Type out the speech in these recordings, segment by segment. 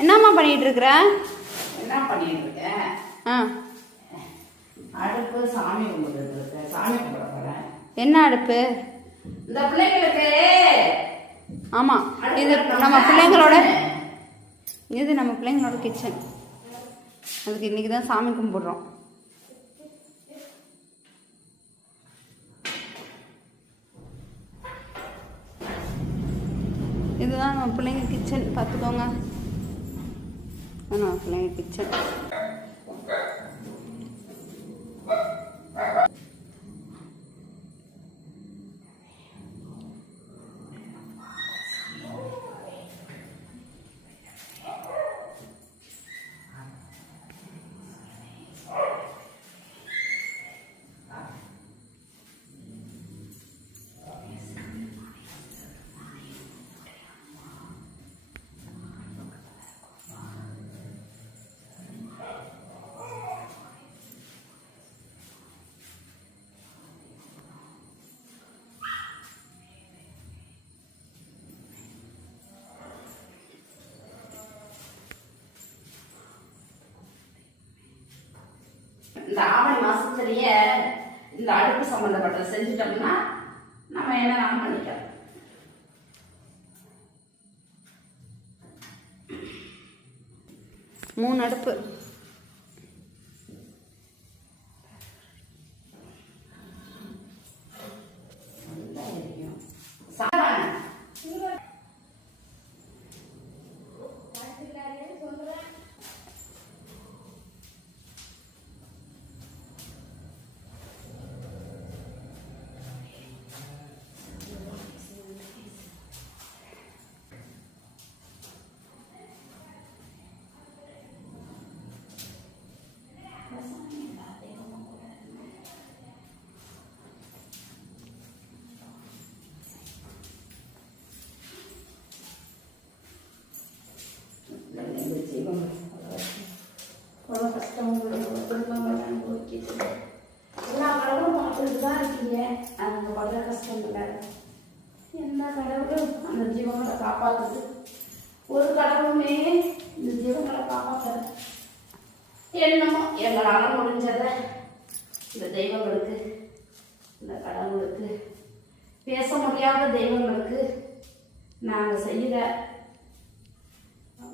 என்னம்மா பண்ணிட்டு இருக்கிற? என்ன பண்ணிட்டு இருக்கேன்? அடுப்பு சாமி கும்பிட்டு இருக்கேன். சாமி கும்பிட போறேன். என்ன அடுப்பு? இந்த பிள்ளைங்களுக்கு. ஆமா, இது நம்ம பிள்ளைங்களோட கிச்சன். அதுக்கு இன்னைக்கு தான் சாமி கும்பிடுறோம். இதுதான் நம்ம பிள்ளைங்க கிச்சன். பார்த்துக்கோங்க, நம்ம பிள்ளைங்க கிச்சன். இந்த ஆவணி மாசத்துலயே இந்த அடுப்பு சம்பந்தப்பட்டதை செஞ்சுட்டோம்னா நம்ம என்ன நாம பண்ணிக்கலாம். மூணு அடுப்பு. எவ்வளோ கஷ்டம் குடும்பங்கள் அனுபவிக்கிட்டு எல்லா கடவுளும் பார்த்துட்டு தான் இருக்கீங்க. அவங்க படுற கஷ்டம் இல்லை. என்ன கடவுளும் அந்த ஜீவங்களை காப்பாற்றுது. ஒரு கடவுளுமே இந்த ஜீவங்களை காப்பாற்றுற என்னமோ எங்களால் முடிஞ்சதை இந்த தெய்வங்களுக்கு, இந்த கடவுளுக்கு, பேச முடியாத தெய்வங்களுக்கு நாங்கள் செய்கிற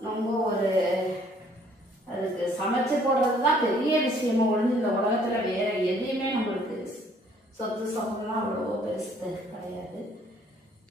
ரொம்ப ஒரு அதுக்கு சமைச்சு போடுறது தான் பெரிய விஷயமா ஒழிஞ்சு இந்த உலகத்தில் வேற எதையுமே நம்மளுக்கு சொத்து சொந்தம்லாம் அவ்வளோ பெருசு கிடையாது.